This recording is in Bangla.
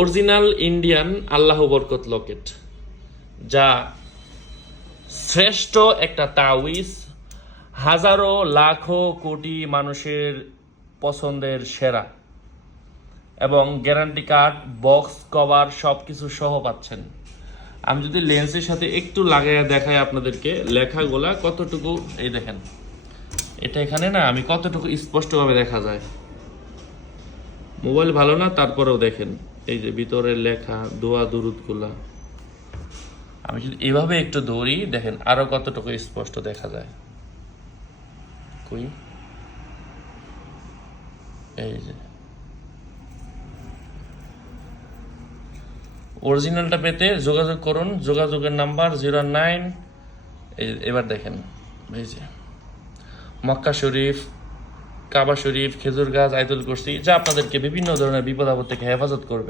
অরিজিনাল ইন্ডিয়ান আল্লাহ বরকত লকেট, যা শ্রেষ্ঠ একটা তাওয়িজ হাজারো লাখো কোটি মানুষের পছন্দের সেরা এবং গ্যারান্টি কার্ড, বক্স, কভার সব কিছু সহ পাচ্ছেন। আমি যদি লেন্সের সাথে একটু লাগাইয়া দেখাই আপনাদেরকে, লেখাগুলা কতটুকু, এই দেখেন। এটা এখানে না, আমি কতটুকু স্পষ্টভাবে দেখা যায়। মোবাইল ভালো না, তারপরেও দেখেন। এই যে ভিতরে লেখা, দোয়া, দুরুদগুলা। আমি যদি এভাবে একটু দৌড়ি, দেখেন আরও কতটুকু স্পষ্ট দেখা যায়। কই? এই যে। অরিজিনালটা পেতে যোগাযোগ করুন, যোগাযোগের নাম্বার জিরো নাইন। এই এবার দেখেন, এই যে। মক্কা শরীফ, কাবা শরীফ, খেজুর গাছ, আইতুল কুরসি, যা আপনাদেরকে বিভিন্ন ধরনের বিপদ আপদ থেকে হেফাজত করবে।